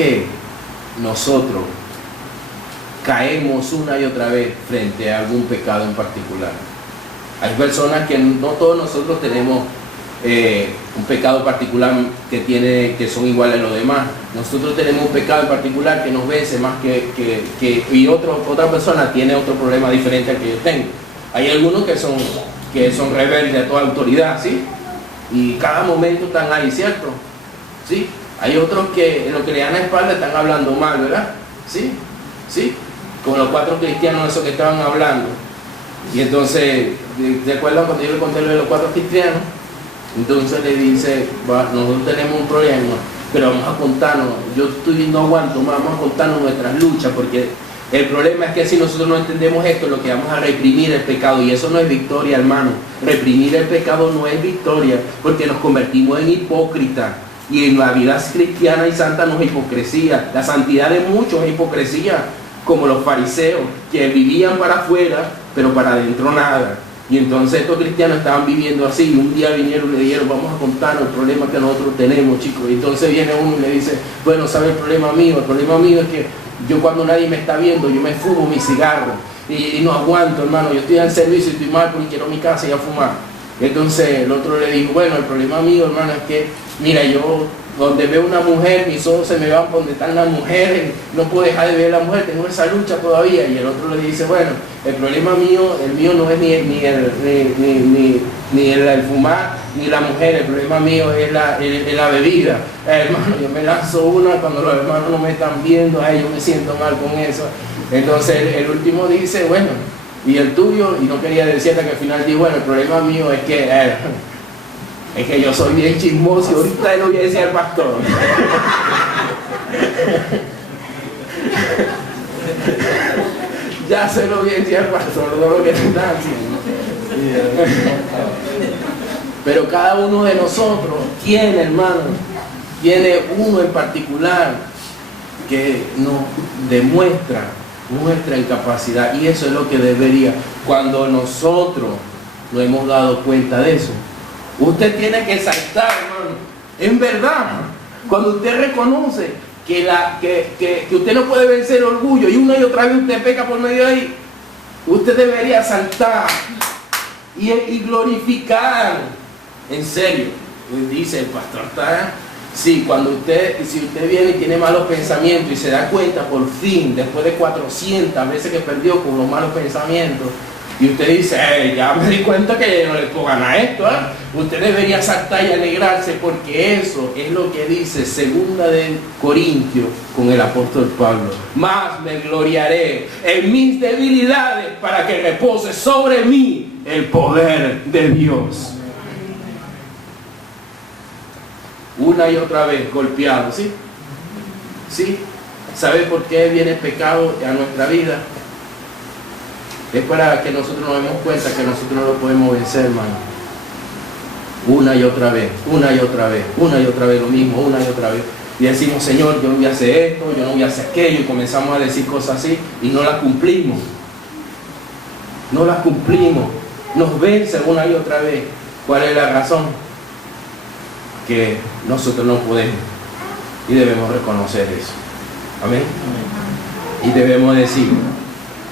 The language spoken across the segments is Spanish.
qué nosotros caemos una y otra vez frente a algún pecado en particular? Hay personas que no todos nosotros tenemos un pecado particular que son iguales a los demás. Nosotros tenemos un pecado en particular que nos vence más y otra persona tiene otro problema diferente al que yo tengo. Hay algunos que son rebeldes a toda autoridad, ¿sí? Y cada momento están ahí, ¿cierto? ¿Sí? Hay otros que en lo que le dan la espalda están hablando mal, ¿verdad? ¿Sí? ¿Sí? Como los 4 cristianos esos que estaban hablando. Y entonces, ¿te acuerdas cuando yo le conté lo de los 4 cristianos? Entonces le dice, nosotros tenemos un problema, pero vamos a contarnos, no aguanto más, vamos a contarnos nuestras luchas, porque el problema es que si nosotros no entendemos esto, lo que vamos a reprimir el pecado, y eso no es victoria, hermano. Reprimir el pecado no es victoria, porque nos convertimos en hipócritas, y en la vida cristiana y santa no es hipocresía. La santidad de muchos es hipocresía, como los fariseos, que vivían para afuera, pero para adentro nada. Y entonces estos cristianos estaban viviendo así, y un día vinieron y le dijeron, vamos a contarnos el problema que nosotros tenemos, chicos. Y entonces viene uno y le dice, bueno, ¿sabe el problema mío? El problema mío es que yo, cuando nadie me está viendo, yo me fumo mi cigarro y no aguanto, hermano. Yo estoy en servicio y estoy mal porque quiero mi casa y a fumar. Entonces el otro le dijo, bueno, el problema mío, hermano, es que, mira, yo donde veo una mujer, mis ojos se me van por donde están las mujeres, no puedo dejar de ver a la mujer, tengo esa lucha todavía. Y el otro le dice, bueno, el problema mío, el mío no es ni el fumar ni la mujer, el problema mío es la bebida. Hermano, yo me lanzo una cuando los hermanos no me están viendo, yo me siento mal con eso. Entonces el último dice, bueno, y el tuyo, y no quería decir hasta que al final dijo, bueno, el problema mío es que yo soy bien chismoso, y ahorita lo voy a decir al pastor. Ya se lo voy a decir al pastor, todo lo que está haciendo. Pero cada uno de nosotros tiene, hermano, tiene uno en particular que nos demuestra nuestra incapacidad, y eso es lo que debería, cuando nosotros nos hemos dado cuenta de eso, usted tiene que saltar, hermano. En verdad, cuando usted reconoce que usted no puede vencer el orgullo y una y otra vez usted peca por medio de ahí, usted debería saltar y glorificar. En serio, dice el pastor, ¿está? Sí, si usted viene y tiene malos pensamientos y se da cuenta por fin, después de 400 veces que perdió con los malos pensamientos, y usted dice, ya me di cuenta que no le puedo ganar esto, usted debería saltar y alegrarse, porque eso es lo que dice 2 de Corintios con el apóstol Pablo. Más me gloriaré en mis debilidades, para que repose sobre mí el poder de Dios. Una y otra vez golpeado, ¿sí? ¿Sí? ¿Sabe por qué viene el pecado a nuestra vida? Es para que nosotros nos demos cuenta que nosotros no lo podemos vencer, hermano. Una y otra vez, una y otra vez, una y otra vez lo mismo, una y otra vez. Y decimos, Señor, yo no voy a hacer esto, yo no voy a hacer aquello, y comenzamos a decir cosas así y no las cumplimos. No las cumplimos. Nos vencen una y otra vez. ¿Cuál es la razón? Que nosotros no podemos, y debemos reconocer eso. Amén. Y debemos decir,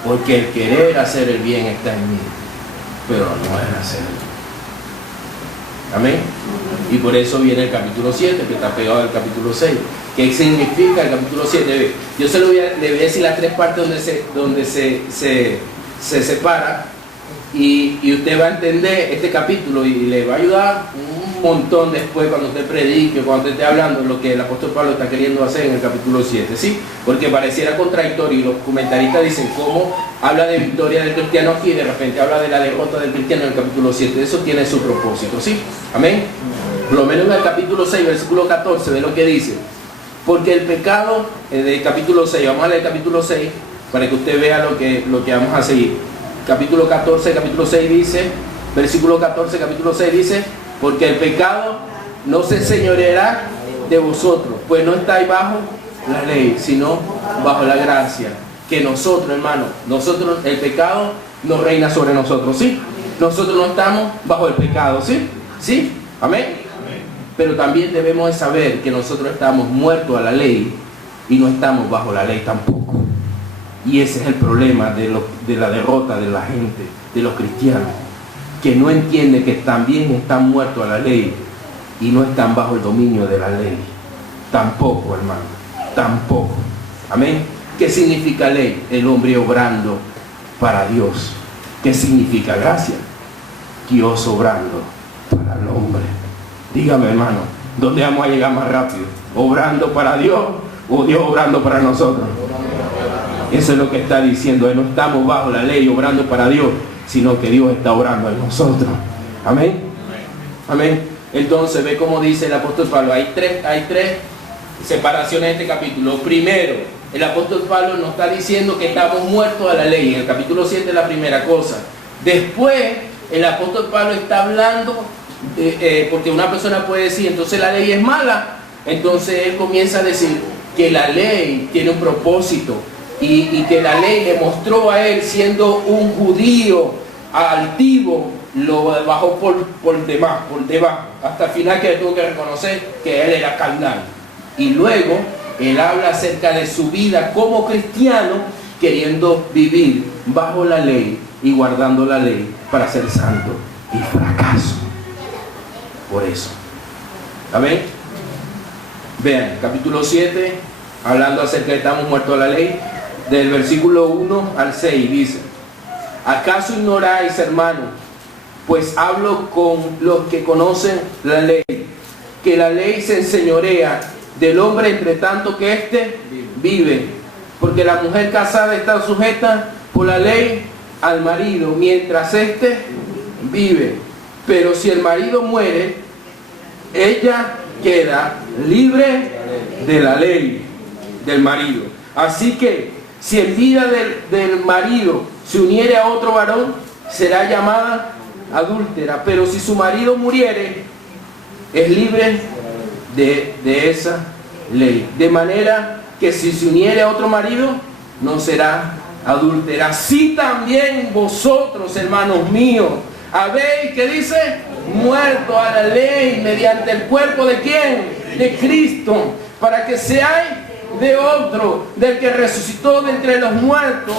porque el querer hacer el bien está en mí, pero no es hacerlo. Amén. Y por eso viene el capítulo 7, que está pegado al capítulo 6. ¿Qué significa el capítulo 7? Yo le voy a decir las 3 partes donde se separa, y usted va a entender este capítulo y le va a ayudar un montón después cuando usted predique, cuando usted esté hablando lo que el apóstol Pablo está queriendo hacer en el capítulo 7, ¿sí? Porque pareciera contradictorio, y los comentaristas dicen cómo habla de victoria del cristiano aquí y de repente habla de la derrota del cristiano en el capítulo 7. Eso tiene su propósito, ¿sí? Amén. Por lo menos en el capítulo 6, versículo 14, ve lo que dice. Porque el pecado, del capítulo 6, vamos a leer el capítulo 6 para que usted vea lo que vamos a seguir. Capítulo 14, capítulo 6 dice, versículo 14, capítulo 6 dice, porque el pecado no se señoreará de vosotros, pues no estáis bajo la ley, sino bajo la gracia. Que nosotros, hermano, el pecado no reina sobre nosotros, ¿sí? Nosotros no estamos bajo el pecado, ¿sí? ¿Sí? ¿Amén? Pero también debemos de saber que nosotros estamos muertos a la ley y no estamos bajo la ley tampoco. Y ese es el problema de la derrota de la gente, de los cristianos, que no entienden que también están muertos a la ley y no están bajo el dominio de la ley. Tampoco, hermano, tampoco. Amén. ¿Qué significa ley? El hombre obrando para Dios. ¿Qué significa gracia? Dios obrando para el hombre. Dígame, hermano, ¿dónde vamos a llegar más rápido? ¿Obrando para Dios o Dios obrando para nosotros? Eso es lo que está diciendo. No estamos bajo la ley obrando para Dios, sino que Dios está obrando en nosotros. Amén. Amén. Entonces ve cómo dice el apóstol Pablo. Hay tres separaciones en este capítulo. Primero, el apóstol Pablo nos está diciendo que estamos muertos a la ley. En el capítulo 7 es la primera cosa. Después, el apóstol Pablo está hablando, porque una persona puede decir, entonces la ley es mala. Entonces él comienza a decir que la ley tiene un propósito y que la ley le mostró a él, siendo un judío altivo, lo bajó por debajo, hasta el final, que tuvo que reconocer que él era carnal. Y luego él habla acerca de su vida como cristiano, queriendo vivir bajo la ley y guardando la ley para ser santo, y fracaso por eso. Amén. Vean, capítulo 7, hablando acerca de que estamos muertos a la ley, del versículo 1 al 6, dice: ¿acaso ignoráis, hermanos? Pues hablo con los que conocen la ley, que la ley se enseñorea del hombre entre tanto que éste vive, porque la mujer casada está sujeta por la ley al marido mientras éste vive. Pero si el marido muere, ella queda libre de la ley del marido. Así que si en vida del marido se uniere a otro varón, será llamada adúltera. Pero si su marido muriere, es libre de esa ley. De manera que si se uniere a otro marido, no será adúltera. Así también vosotros, hermanos míos, habéis, ¿qué dice? Muerto a la ley mediante el cuerpo ¿de quién? De Cristo, para que seáis de otro, del que resucitó de entre los muertos,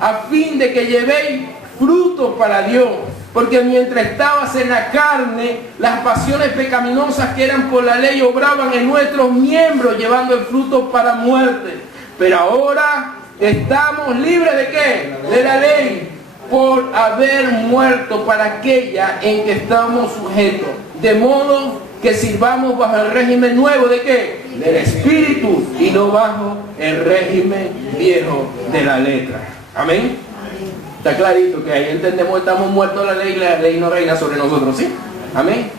a fin de que llevéis frutos para Dios. Porque mientras estabas en la carne, las pasiones pecaminosas que eran por la ley obraban en nuestros miembros, llevando el fruto para muerte. Pero ahora estamos libres ¿de qué? De la ley, por haber muerto para aquella en que estamos sujetos. De modo que sirvamos bajo el régimen nuevo ¿de qué? Del Espíritu, y no bajo el régimen viejo de la letra. Amén. Está clarito que ahí entendemos que estamos muertos a la ley no reina sobre nosotros, ¿sí? Amén.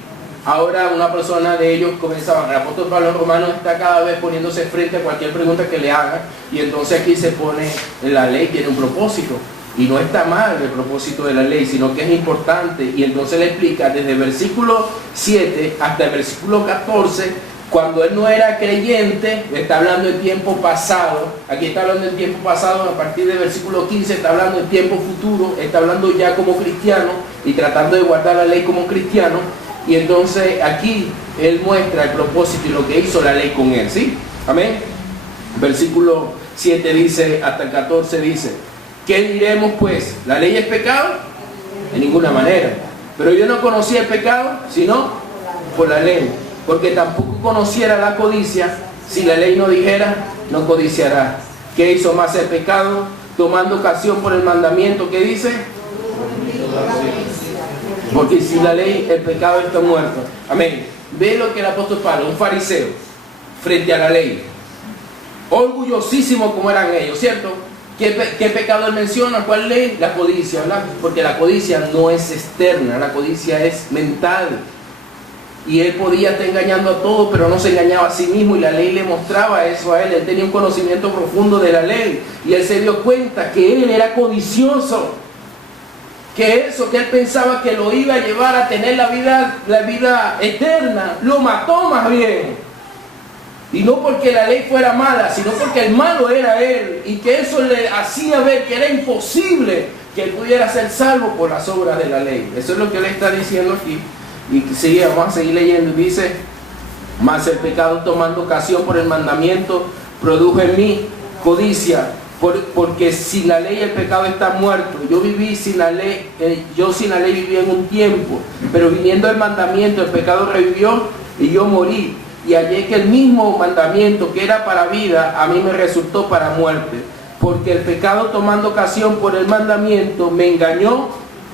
Ahora una persona de ellos comenzaba, el apóstol Pablo Romano está cada vez poniéndose frente a cualquier pregunta que le haga, y entonces aquí se pone, la ley tiene un propósito, y no está mal el propósito de la ley, sino que es importante, y entonces le explica desde el versículo 7 hasta el versículo 14, cuando él no era creyente, está hablando en tiempo pasado. Aquí está hablando en tiempo pasado, a partir del versículo 15 está hablando en tiempo futuro, está hablando ya como cristiano y tratando de guardar la ley como cristiano. Y entonces aquí él muestra el propósito y lo que hizo la ley con él, ¿sí? Amén. Versículo 7 dice, hasta el 14 dice: ¿qué diremos pues? ¿La ley es pecado? De ninguna manera. Pero yo no conocía el pecado, sino por la ley. Porque tampoco conociera la codicia, si la ley no dijera, no codiciará. ¿Qué hizo más el pecado? Tomando ocasión por el mandamiento que dice: porque sin la ley el pecado está muerto. Amén. Ve lo que el apóstol Pablo, un fariseo, frente a la ley, orgullosísimo como eran ellos, ¿cierto? ¿Qué pecado él menciona? ¿Cuál ley? La codicia, ¿verdad? Porque la codicia no es externa, la codicia es mental. Y él podía estar engañando a todos, pero no se engañaba a sí mismo, y la ley le mostraba eso a él. Él tenía un conocimiento profundo de la ley, y él se dio cuenta que él era codicioso, que eso que él pensaba que lo iba a llevar a tener la vida eterna, lo mató más bien. Y no porque la ley fuera mala, sino porque el malo era él, y que eso le hacía ver que era imposible que él pudiera ser salvo por las obras de la ley. Eso es lo que él está diciendo aquí. Y sigue, vamos a seguir leyendo, y dice: mas el pecado, tomando ocasión por el mandamiento, produjo en mí codicia, porque sin la ley el pecado está muerto. Yo viví sin la ley, yo sin la ley viví en un tiempo, pero viniendo el mandamiento el pecado revivió y yo morí. Y hallé que el mismo mandamiento que era para vida, a mí me resultó para muerte. Porque el pecado, tomando ocasión por el mandamiento, me engañó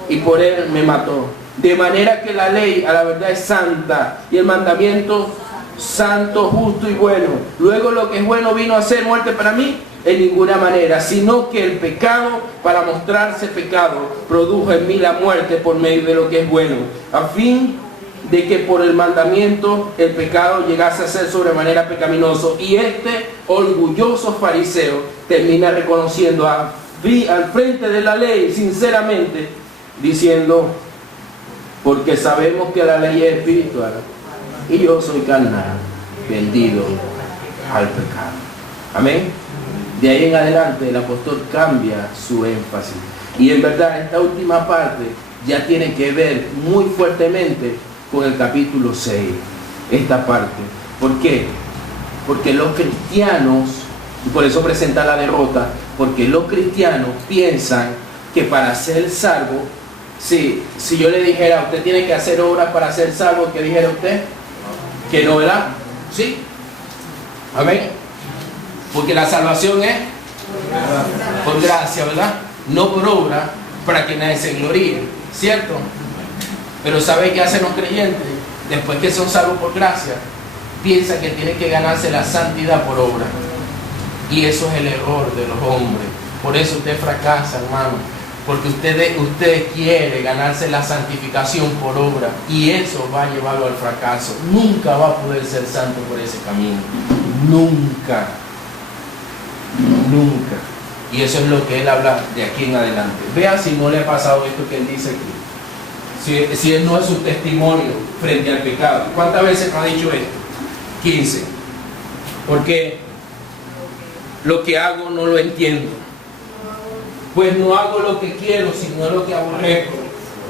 y por él me mató. De manera que la ley a la verdad es santa y el mandamiento santo, justo y bueno. Luego lo que es bueno vino a ser muerte para mí en ninguna manera, sino que el pecado, para mostrarse pecado, produjo en mí la muerte por medio de lo que es bueno, a fin de que por el mandamiento el pecado llegase a ser sobremanera pecaminoso. Y este orgulloso fariseo termina reconociendo al frente de la ley sinceramente, diciendo: porque sabemos que la ley es espiritual y yo soy carnal, vendido al pecado. Amén. De ahí en adelante el apóstol cambia su énfasis, y en verdad esta última parte ya tiene que ver muy fuertemente con el capítulo 6, esta parte. ¿Por qué? Porque los cristianos, y por eso presenta la derrota, porque los cristianos piensan que para ser salvo, si yo le dijera, usted tiene que hacer obras para ser salvo, ¿qué dijera usted? Que no, ¿verdad? ¿Sí? Amén. Porque la salvación es por gracia, ¿verdad? No por obra, para que nadie se gloríe, ¿cierto? Pero ¿sabe qué hacen los creyentes? Después que son salvos por gracia, piensan que tienen que ganarse la santidad por obra. Y eso es el error de los hombres. Por eso usted fracasa, hermano. Porque usted quiere ganarse la santificación por obra, y eso va a llevarlo al fracaso. Nunca va a poder ser santo por ese camino. Nunca. Nunca. Y eso es lo que él habla de aquí en adelante. Vea si no le ha pasado esto que él dice aquí. Si él no es un testimonio frente al pecado. ¿Cuántas veces no ha dicho esto? 15. Porque lo que hago no lo entiendo. Pues no hago lo que quiero, sino lo que aborrezco.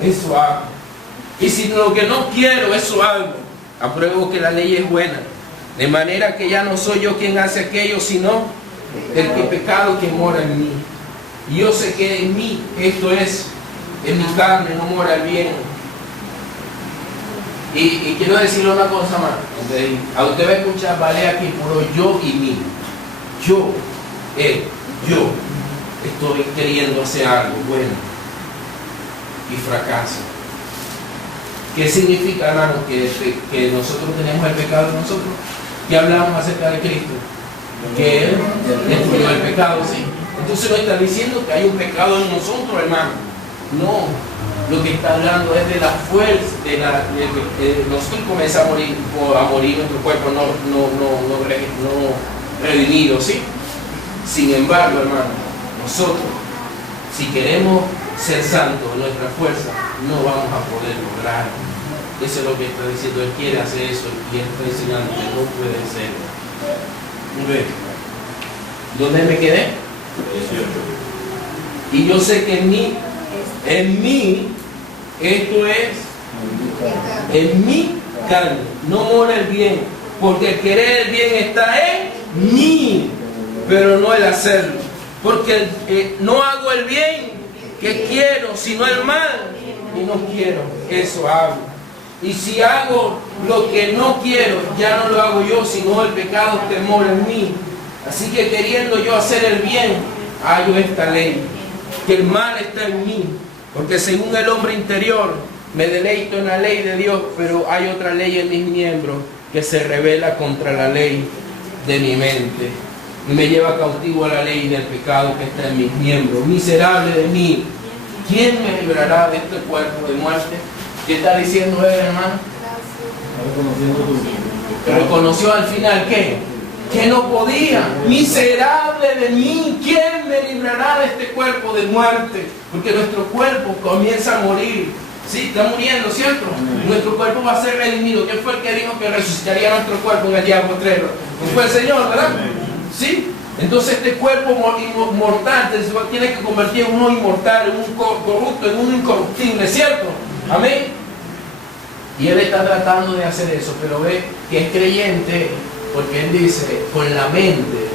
Eso hago. Y si lo que no quiero, eso hago. Apruebo que la ley es buena. De manera que ya no soy yo quien hace aquello, sino el que pecado que mora en mí. Y yo sé que en mí, esto es, en mi carne no mora el bien. Y quiero decirle una cosa más. A usted va a escuchar, vale aquí puro yo y mí. Yo estoy queriendo hacer algo bueno y fracaso. ¿Qué significa, hermano, que nosotros tenemos el pecado en nosotros? ¿Qué hablamos acerca de Cristo? Que Él destruyó el pecado, ¿sí? Entonces no está diciendo que hay un pecado en nosotros, hermano. No, lo que está hablando es de la fuerza, nosotros comenzamos a morir nuestro cuerpo no redimido, ¿sí? Sin embargo, hermano, nosotros, si queremos ser santos en nuestra fuerza, no vamos a poder lograrlo. Eso es lo que está diciendo. Él quiere hacer eso y él está enseñando que no puede ser. ¿Dónde me quedé? Y yo sé que en mí, esto es, en mi carne, no mora el bien, porque el querer el bien está en mí, pero no el hacerlo. Porque no hago el bien que quiero, sino el mal y no quiero, eso hago. Y si hago lo que no quiero, ya no lo hago yo, sino el pecado que mora en mí. Así que queriendo yo hacer el bien, hallo esta ley, que el mal está en mí. Porque según el hombre interior, me deleito en la ley de Dios, pero hay otra ley en mis miembros que se revela contra la ley de mi mente. Y me lleva cautivo a la ley del pecado que está en mis miembros. Miserable de mí, ¿quién me librará de este cuerpo de muerte? ¿Qué está diciendo él, hermano? Reconoció al final ¿qué? Que no podía. Miserable de mí, ¿quién me librará de este cuerpo de muerte? Porque nuestro cuerpo comienza a morir. Sí, está muriendo, ¿cierto? Nuestro cuerpo va a ser redimido. ¿Quién fue el que dijo que resucitaría nuestro cuerpo en el día postrero? Fue el Señor, ¿verdad? ¿Sí? Entonces este cuerpo mortal tiene que convertir en uno inmortal, en un corrupto, en uno incorruptible, ¿cierto? Amén. Y él está tratando de hacer eso, pero ve que es creyente, porque él dice, con la mente